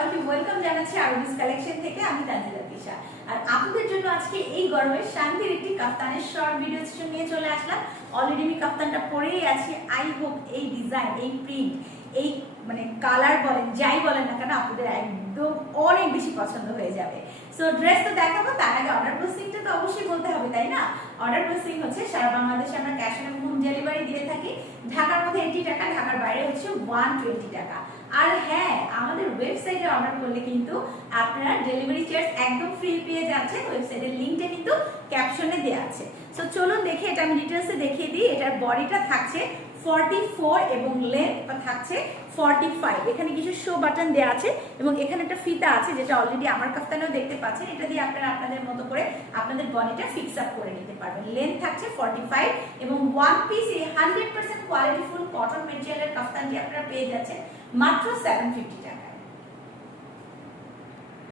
সবাইকে ওয়েলকাম জানাচ্ছি আরবিস কালেকশন থেকে। আমি তানজিলা তিশা, আর আপনাদের জন্য আজকে এই গরমে শান্তির একটি কাফতানের শর্ট ভিডিও সেশন নিয়ে চলে আসলাম। অলরেডি আমি কাফতানটা পরেই আছি। আই হোপ এই ডিজাইন, এই প্রিন্ট, এই মানে কালার বলেন যাই বলেন না কেন আপনাদের একদম অনেক বেশি পছন্দ হয়ে যাবে। সো ড্রেস তো দেখাবো, তার আগে অর্ডার প্রসেসিংটা তো অবশ্যই বলতে হবে, তাই না? অর্ডার প্রসেসিং হচ্ছে সারা বাংলাদেশে আমরা ক্যাশ অন হোম ডেলিভারি দিয়ে থাকি। ঢাকার মধ্যে 80 টাকা, ঢাকার বাইরে হচ্ছে 120 টাকা। আর হ্যাঁ, আমাদের ওয়েবসাইটে অর্ডার করলে কিন্তু আপনারা ডেলিভারি চার্জ একদম ফ্রি পেয়ে যাচ্ছেন। ওয়েবসাইটের লিংকটা কিন্তু ক্যাপশনে দেওয়া আছে। সো চলুন দেখে এটা আমি ডিটেলসে দেখিয়ে দিই। এটার বডিটা থাকছে 44 এবং লেন্থ থাকছে 45। এখানে কিছু শো বাটন দেওয়া আছে এবং এখানে একটা ফিতা আছে যেটা অলরেডি আমার কাফতানেও দেখতে পাচ্ছেন। এটা দিয়ে আপনারা আপনাদের মতো করে আপনাদের বডিটা ফিক্স আপ করে নিতে পারবেন। লেন্থ থাকছে 45 এবং ওয়ান পিস এই 100% কোয়ালিটিফুল কটন মেটেরিয়ালের কাফতানটি আপনারা পেয়ে যাচ্ছেন মাত্র 750 টাকা।